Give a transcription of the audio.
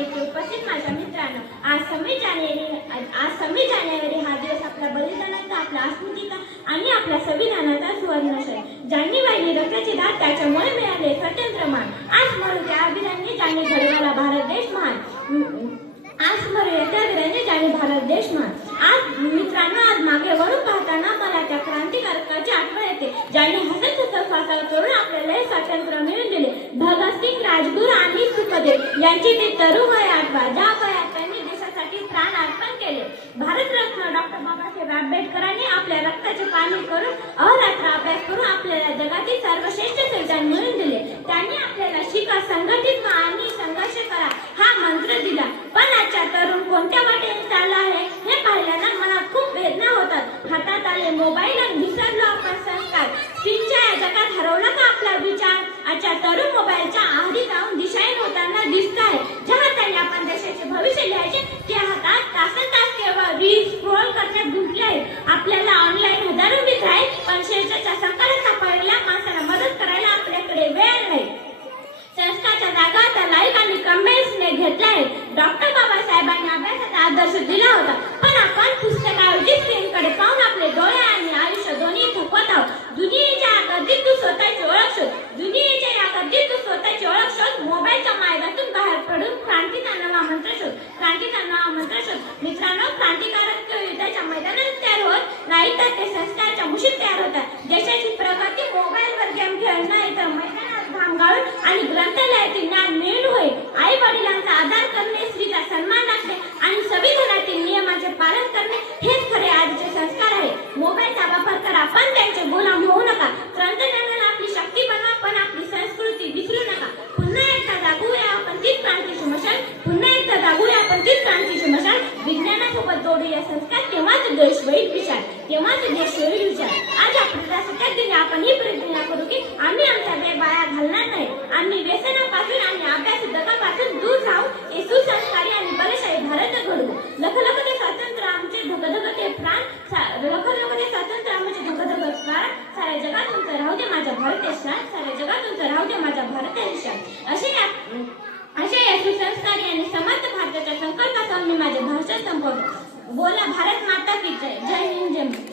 आणि उपस्थित माझ्या मित्रांनो, आज 26 जानेवारी हा दिवस आपल्या बलिदानाचा, आपल्या अस्मितेचा आणि आपल्या संविधानाचा सुवर्ण क्षण. ज्यांनी वाहिली रक्ताची दात त्याच्यामुळे मिळाले स्वतंत्र मान. आज स्मरू त्या वीरांनी ज्यांनी घडवला भारत देश महान. आज स्मरूया त्या वीरांनी ज्यांनी भारत देश महान. आज मित्रांनो, आज मागे वरून पाहताना मला त्या क्रांतिकारकाची आठवण येते ज्यांनी हसत फासा करून आपल्याला हे स्वातंत्र्य मिळवून दिले. भगतसिंग, राजगुरू आणि सुखदेव यांची ते तरुण वय आठवा, ज्या वयात त्यांनी देशासाठी प्राण अर्पण केले. भारतरत्न डॉक्टर बाबासाहेब आंबेडकरांनी आपल्या रक्ताचे पाणी करून अहोरात्र अभ्यास करून आपल्याला जगातील सर्वश्रेष्ठ संविधान मिळवून दिले. त्यांनी आपल्याला शिका, संघटित व्हा आणि संघर्ष करा हा मंत्र दिला. पण आजच्या तरुण कोणत्या वाटेने चालला आहे हे पाहिल्यानं मनात खूप वेदना होतात. हातात आले मोबाईल आणि विसरलो आपण संस्कार. स्क्रीनच्या या जगात हरवला का आपला विचार? आजच्या तरुण मोबाईलच्या आहारी जाऊन दिशाहीन होताना दिसत आहे. ज्या हाताने आपण देशाचे भविष्य लिहायचे त्या हातात तासन-तास केवळ रील्स स्क्रोल करण्यात गुंतले आहेत. आपल्याला ऑनलाईन हजारो मित्र आहेत, पण शेजारच्या संकटात सापडलेल्या माणसाला मदत करायला आपल्याकडे वेळ नाही. संस्काराच्या जागा आता लाईक आणि कमेंट्सने घेतल्या आहेत. डॉक्टर बाबासाहेबांनी अभ्यासाचा आदर्श दिला होता, पण आपण पुस्तकाऐवजी स्क्रीनकडे पाहून आपले डोळे आणि आयुष्य दोन्ही थकवत आहोत. दुनियेच्या गर्दीत तू स्वतःची ओळख शोध. दुनियेच्या या गर्दीत तू स्वतःची ओळख शोध. मोबाईलच्या मार्गातून बाहेर पडून क्रांतीचा नवा मंत्र शोध. क्रांतीचा नवा मंत्र शोध. मित्रांनो, क्रांतिकारक युद्धाच्या मैदानात तयार होत नाही तर ते संस्काराच्या मुशीत तयार होतात. देशाची प्रगती मोबाईलवर गेम खेळून नाही तर मैदानात घाम गाळून आणि ग्रंथालयातील ज्ञान मिळून होईल. आई वडिलांचा आदर करणे, स्त्रीचा सन्मान राखणे आणि संविधानातील नियमाचे पालन करणे हेच खरे आजचे संस्कार आहे. मोबाईलचा वापर करा, पण त्यांचे गुलाम होऊ नका. तंत्रज्ञानाला आपली शक्ती बनवा, पण आपली संस्कृती विसरू नका. पुन्हा एकदा जागूया आपण तीच क्रांतीची मशाल. पुन्हा एकदा जागूया आपण तीच क्रांतीची मशाल. विज्ञानासोबत जोडूया संस्कार, तेव्हाच देश होईल विशाल. तेव्हाच देश होईल विशाल. आज आपल्या प्रजासत्ताक दिनी आपण ही प्रतिज्ञा करू की आम्ही आमचा वेळ वाया घालणार नाही. आम्ही व्यसनापासून आणि अभ्यास दगापासून दूर राहू. येशू संस्कारी आणि बलशाही भारत घडवू. लख ते स्वातंत्र्य आमचे धगधगते प्राण. लख ते स्वातंत्र्य आमचे धगधगते प्राण. साऱ्या जगात तुमचं राहू दे माझ्या भारत देशात. साऱ्या जगात तुमचं राहू दे माझ्या भारत देशात. असे या सुसंस्कारी आणि समर्थ भारताच्या संकल्पासह मी माझे भाषण संपवतो. बोला भारत माता की जय. जय हिंद, जय.